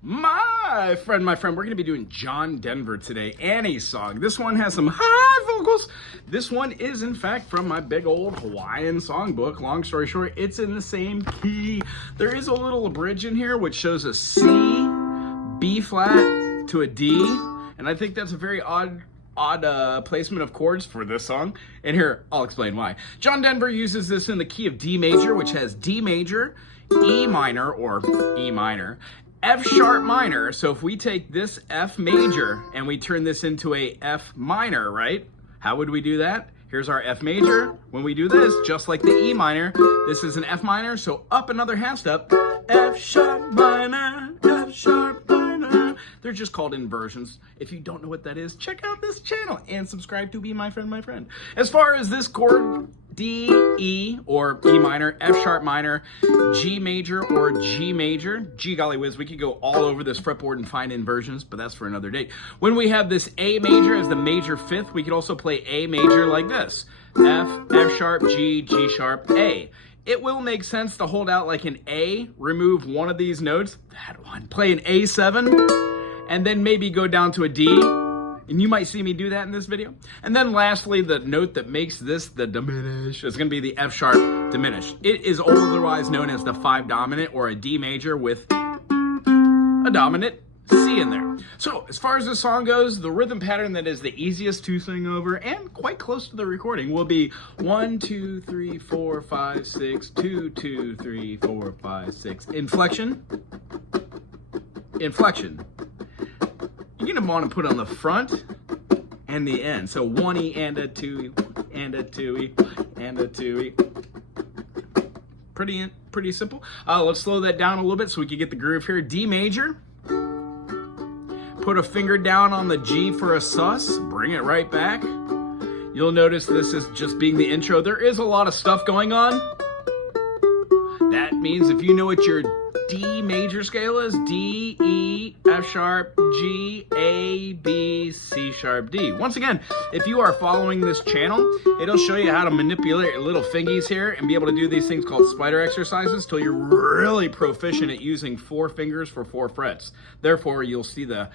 My friend, we're going to be doing John Denver today, Annie's song. This one has some high vocals. This one is, in fact, from my big old Hawaiian songbook. Long story short, it's in the same key. There is a little bridge in here which shows a C, B flat to a D, and I think that's a very odd placement of chords for this song. And here, I'll explain why. John Denver uses this in the key of D major, which has D major, E minor, or E minor, F sharp minor. So if we take this F major and we turn this into a F minor, right? How would we do that? Here's our F major. When we do this, just like the E minor, this is an F minor, so up another half step, F sharp minor, F sharp minor. They're just called inversions. If you don't know what that is, check out this channel and subscribe to be my friend. As far as this chord, D, E, or E minor, F sharp minor, G major, or G major. Gee golly whiz, we could go all over this fretboard and find inversions, but that's for another day. When we have this A major as the major fifth, we could also play A major like this. F, F sharp, G, G sharp, A. It will make sense to hold out like an A, remove one of these notes, that one, play an A7, and then maybe go down to a D. And you might see me do that in this video. And then lastly, the note that makes this the diminish is going to be the F sharp diminished. It is otherwise known as the 5 dominant, or a D major with a dominant C in there. So as far as this song goes, the rhythm pattern that is the easiest to sing over and quite close to the recording will be 1, 2, 3, 4, 5, 6, 2, 2, 3, 4, 5, 6. Inflection. Inflection. You're going to want to put on the front and the end. So 1E and a 2E and a 2E and a 2E. Pretty simple. Let's slow that down a little bit so we can get the groove here. D major. Put a finger down on the G for a sus. Bring it right back. You'll notice this is just being the intro. There is a lot of stuff going on. That means if you know what your D major scale is, D, E, F sharp, G, A, B, C sharp, D. Once again, if you are following this channel, it'll show you how to manipulate your little fingies here and be able to do these things called spider exercises till you're really proficient at using 4 fingers for 4 frets. Therefore, you'll see the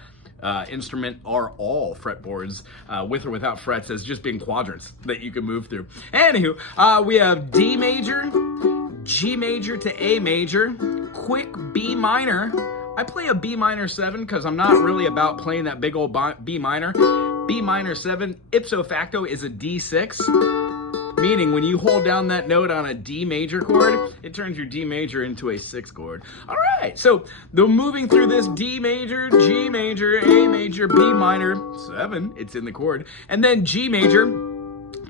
instrument are all fretboards with or without frets as just being quadrants that you can move through. Anywho, we have D major, G major to A major, quick B minor. I play a B minor 7 because I'm not really about playing that big old B minor. B minor 7 ipso facto is a D6, meaning when you hold down that note on a D major chord, it turns your D major into a 6 chord. All right, so the moving through this D major, G major, A major, B minor 7, it's in the chord, and then G major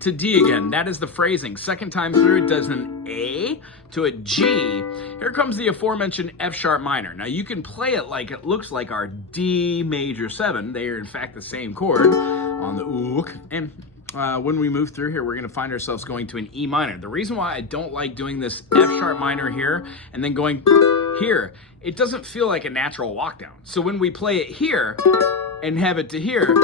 to D again. That is the phrasing. Second time through, it does an A to a G. Here comes the aforementioned F sharp minor. Now you can play it like it looks like our D major 7. They are in fact the same chord on the ook. And when we move through here, we're going to find ourselves going to an E minor. The reason why I don't like doing this F sharp minor here and then going here, it doesn't feel like a natural walk down. So when we play it here and have it to here,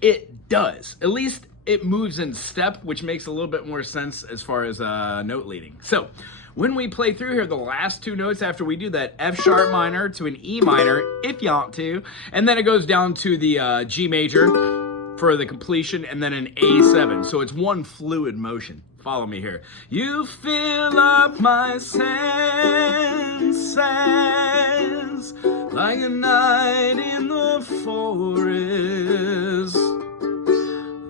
it does. At least it moves in step, which makes a little bit more sense as far as note leading. So when we play through here, the last 2 notes after we do that, F sharp minor to an E minor, if you want to, and then it goes down to the G major for the completion, and then an A7. So it's one fluid motion. Follow me here. You fill up my senses like a night in the forest,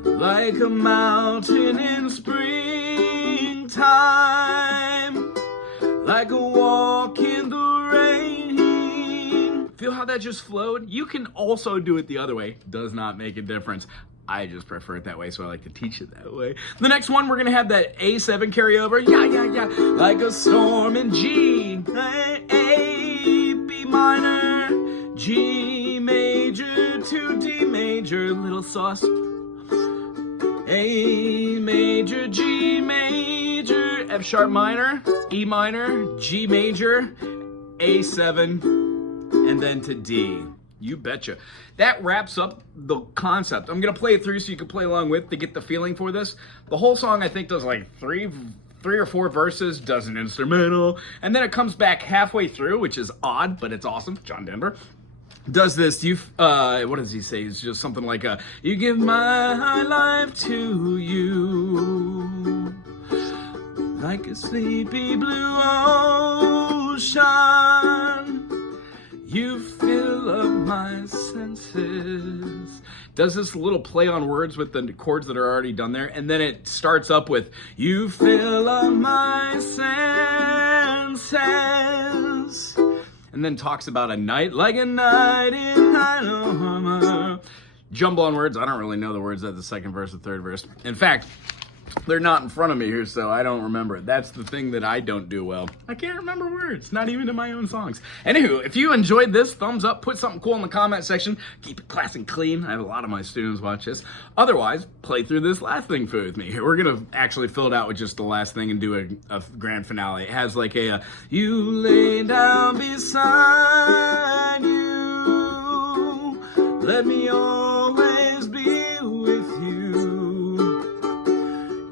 like a mountain in springtime, like a walk in the rain. Feel how that just flowed? You can also do it the other way. Does not make a difference. I just prefer it that way, so I like to teach it that way. The next one, we're gonna have that A7 carry over. Yeah. Like a storm in G, A, B minor, G major to D major, little sauce. A major, G major, F sharp minor, E minor, G major, A7, and then to D. You betcha. That wraps up the concept. I'm going to play it through so you can play along with to get the feeling for this. The whole song, I think, does like three or four verses, does an instrumental, and then it comes back halfway through, which is odd, but it's awesome. John Denver. does this. What does he say? It's just something like, you give my life to you, like a sleepy blue ocean. You fill up my senses. Does this little play on words with the chords that are already done there, and then it starts up with, you fill up my senses. And then talks about a night like a night in Highland. Jumble on words. I don't really know the words of the second verse or third verse. In fact, they're not in front of me here, so I don't remember it. That's the thing that I don't do well. I can't remember words, not even in my own songs. Anywho, if you enjoyed this, thumbs up, put something cool in the comment section. Keep it class and clean. I have a lot of my students watch this. Otherwise, play through this last thing with me. We're going to actually fill it out with just the last thing and do a grand finale. It has like a, you lay down beside you, let me always be with you.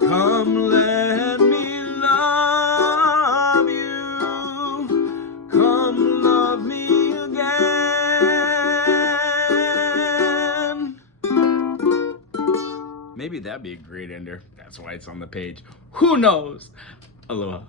Come, let me love you. Come, love me again. Maybe that'd be a great ender. That's why it's on the page. Who knows? Aloha.